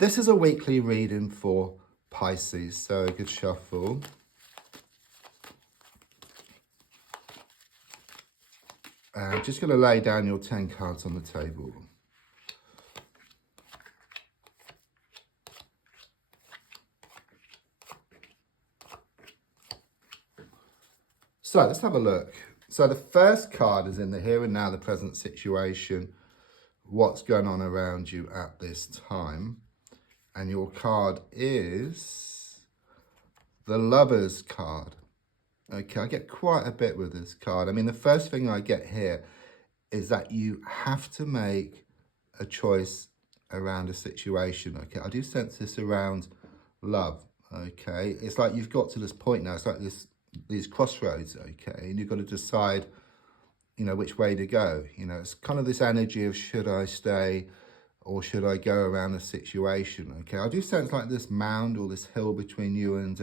This is a weekly reading for Pisces, so a good shuffle. I'm just going to lay down your 10 cards on the table. So let's have a look. So the first card is in the here and now, the present situation, what's going on around you at this time. And your card is the Lovers card. Okay, I get quite a bit with this card. I mean, the first thing I get here is that you have to make a choice around a situation. Okay, I do sense this around love. Okay, it's like you've got to this point now. It's like these crossroads. Okay, and you've got to decide, you know, which way to go. You know, it's kind of this energy of should I stay or should I go around the situation? Okay, I do sense like this mound or this hill between you and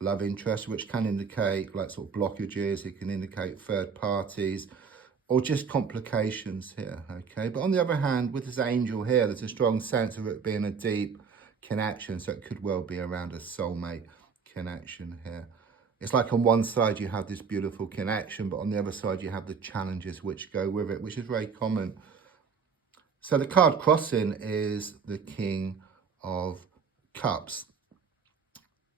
love interest, which can indicate like sort of blockages. It can indicate third parties or just complications here. Okay, but on the other hand, with this angel here, there's a strong sense of it being a deep connection. So it could well be around a soulmate connection here. It's like on one side you have this beautiful connection, but on the other side you have the challenges which go with it, which is very common. So the card crossing is the King of Cups.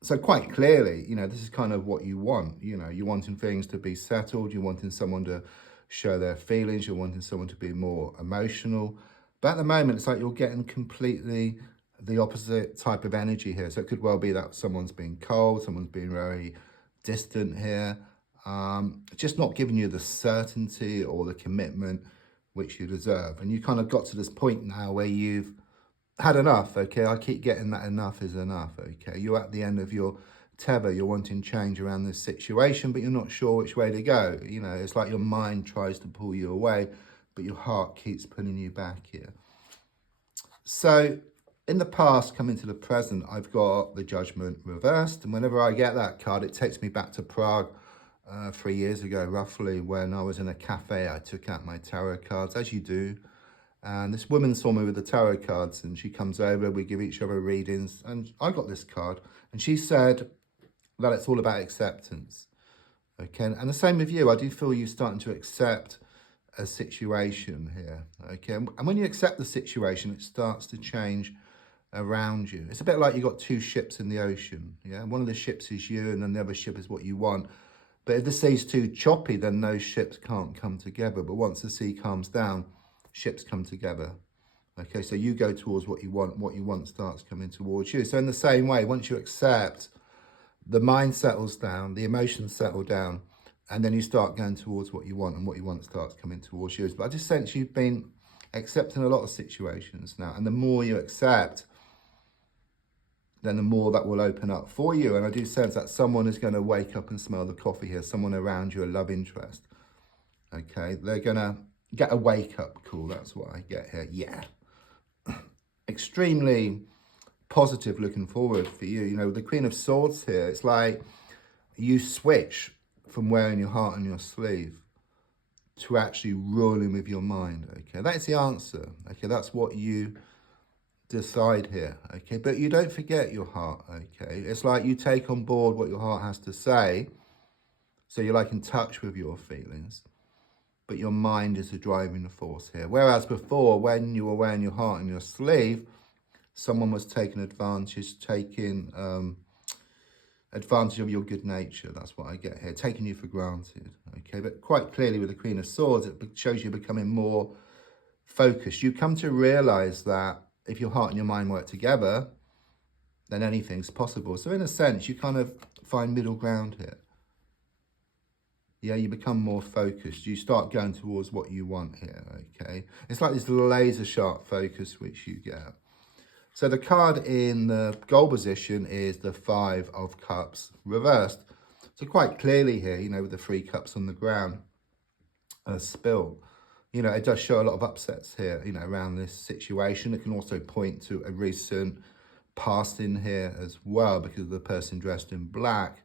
So quite clearly, you know, this is kind of what you want. You know, you're wanting things to be settled. You're wanting someone to show their feelings. You're wanting someone to be more emotional. But at the moment, it's like you're getting completely the opposite type of energy here. So it could well be that someone's being cold, someone's being very distant here. Just not giving you the certainty or the commitment which you deserve. And you kind of got to this point now where you've had enough. Okay, I keep getting that enough is enough. Okay, you're at the end of your tether. You're wanting change around this situation, but you're not sure which way to go. You know, it's like your mind tries to pull you away, but your heart keeps pulling you back here. So in the past, coming to the present, I've got the Judgment reversed. And whenever I get that card, it takes me back to Prague 3 years ago, roughly, when I was in a cafe. I took out my tarot cards, as you do. And this woman saw me with the tarot cards, and she comes over, we give each other readings. And I got this card, and she said that it's all about acceptance. Okay, and the same with you. I do feel you starting to accept a situation here. Okay, and when you accept the situation, it starts to change around you. It's a bit like you got two ships in the ocean. Yeah, one of the ships is you, and then the other ship is what you want. But if the sea's too choppy, then those ships can't come together. But once the sea calms down, ships come together. Okay, so you go towards what you want starts coming towards you. So in the same way, once you accept, the mind settles down, the emotions settle down, and then you start going towards what you want, and what you want starts coming towards you. But I just sense you've been accepting a lot of situations now, and the more you accept, then the more that will open up for you. And I do sense that someone is going to wake up and smell the coffee here, someone around you, a love interest. Okay, they're going to get a wake-up call. That's what I get here. Yeah. Extremely positive looking forward for you. You know, the Queen of Swords here, it's like you switch from wearing your heart on your sleeve to actually ruling with your mind. Okay, that's the answer. Okay, that's what you decide here. Okay, but you don't forget your heart. Okay, it's like you take on board what your heart has to say, so you're like in touch with your feelings, but your mind is the driving force here. Whereas before, when you were wearing your heart on your sleeve, someone was taking advantage of your good nature. That's what I get here, taking you for granted. Okay, but quite clearly with the Queen of Swords, it shows you becoming more focused. You come to realize that if your heart and your mind work together, then anything's possible. So in a sense, you kind of find middle ground here. Yeah, you become more focused. You start going towards what you want here, okay? It's like this laser sharp focus which you get. So the card in the goal position is the Five of Cups reversed. So quite clearly here, you know, with the 3 cups on the ground, spilled. You know, it does show a lot of upsets here, you know, around this situation. It can also point to a recent past in here as well because of the person dressed in black.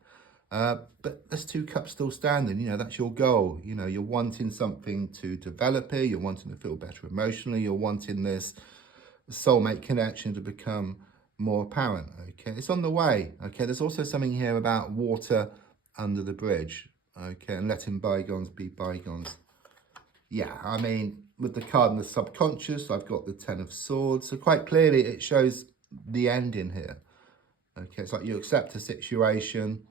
But there's 2 cups still standing. You know, that's your goal. You know, you're wanting something to develop here. You're wanting to feel better emotionally. You're wanting this soulmate connection to become more apparent. Okay, it's on the way. Okay, there's also something here about water under the bridge. Okay, and letting bygones be bygones. Yeah, I mean, with the card in the subconscious, I've got the Ten of Swords. So quite clearly, it shows the ending here. Okay, it's like you accept a situation,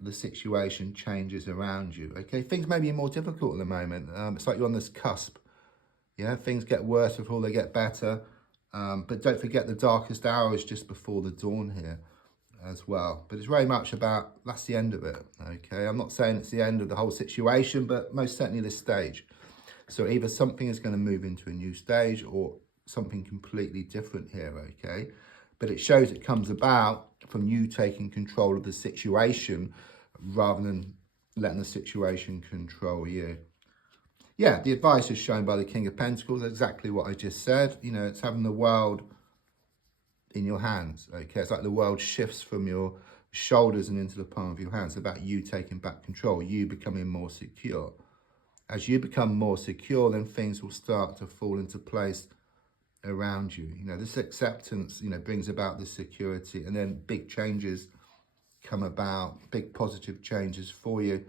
the situation changes around you. Okay, things may be more difficult at the moment. It's like you're on this cusp. Yeah, things get worse before they get better. But don't forget the darkest hour is just before the dawn here as well. But it's very much about, that's the end of it. Okay, I'm not saying it's the end of the whole situation, but most certainly this stage. So either something is going to move into a new stage or something completely different here, okay? But it shows it comes about from you taking control of the situation rather than letting the situation control you. Yeah, the advice is shown by the King of Pentacles, exactly what I just said. You know, it's having the world in your hands, okay? It's like the world shifts from your shoulders and into the palm of your hands. It's about you taking back control, you becoming more secure. As you become more secure, then things will start to fall into place around you. You know, this acceptance, you know, brings about this security, and then big changes come about, big positive changes for you.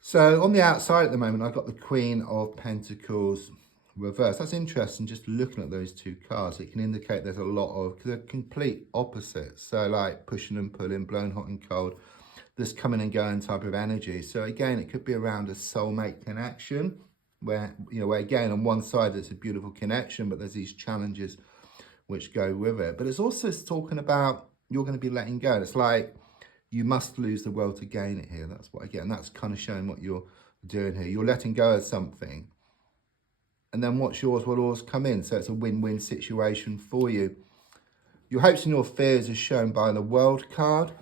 So on the outside at the moment, I've got the Queen of Pentacles reversed. That's interesting, just looking at those two cards. It can indicate there's a lot of, because they're complete opposites. So like pushing and pulling, blowing hot and cold, this coming and going type of energy. So again, it could be around a soulmate connection where, you know, where again, on one side, it's a beautiful connection, but there's these challenges which go with it. But it's also talking about you're going to be letting go. It's like you must lose the world to gain it here. That's what I get. And that's kind of showing what you're doing here. You're letting go of something. And then what's yours will always come in. So it's a win-win situation for you. Your hopes and your fears are shown by the World card.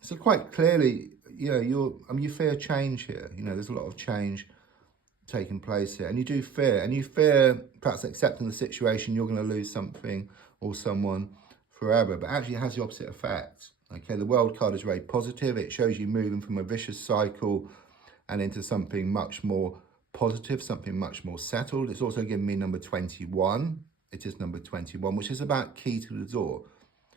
So quite clearly, you know, you fear change here. You know, there's a lot of change taking place here. And you do fear. And you fear perhaps accepting the situation, you're going to lose something or someone forever. But actually it has the opposite effect. Okay, the World card is very positive. It shows you moving from a vicious cycle and into something much more positive, something much more settled. It's also giving me number 21. It is number 21, which is about key to the door.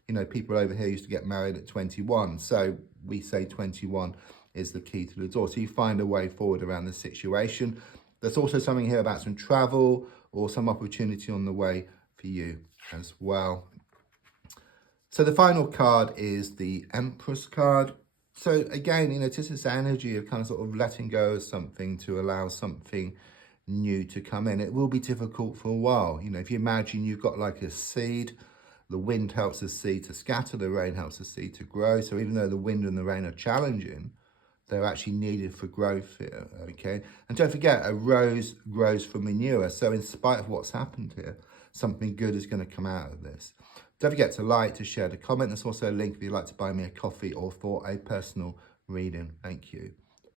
You know, people over here used to get married at 21. So we say 21 is the key to the door. So you find a way forward around the situation. There's also something here about some travel or some opportunity on the way for you as well. So the final card is the Empress card. So again, you know, it's just this energy of kind of sort of letting go of something to allow something new to come in. It will be difficult for a while. You know, if you imagine you've got like a seed, the wind helps the seed to scatter, the rain helps the seed to grow. So even though the wind and the rain are challenging, they're actually needed for growth here, okay? And don't forget, a rose grows from manure. So in spite of what's happened here, something good is going to come out of this. Don't forget to like, to share, to comment. There's also a link if you'd like to buy me a coffee or for a personal reading. Thank you.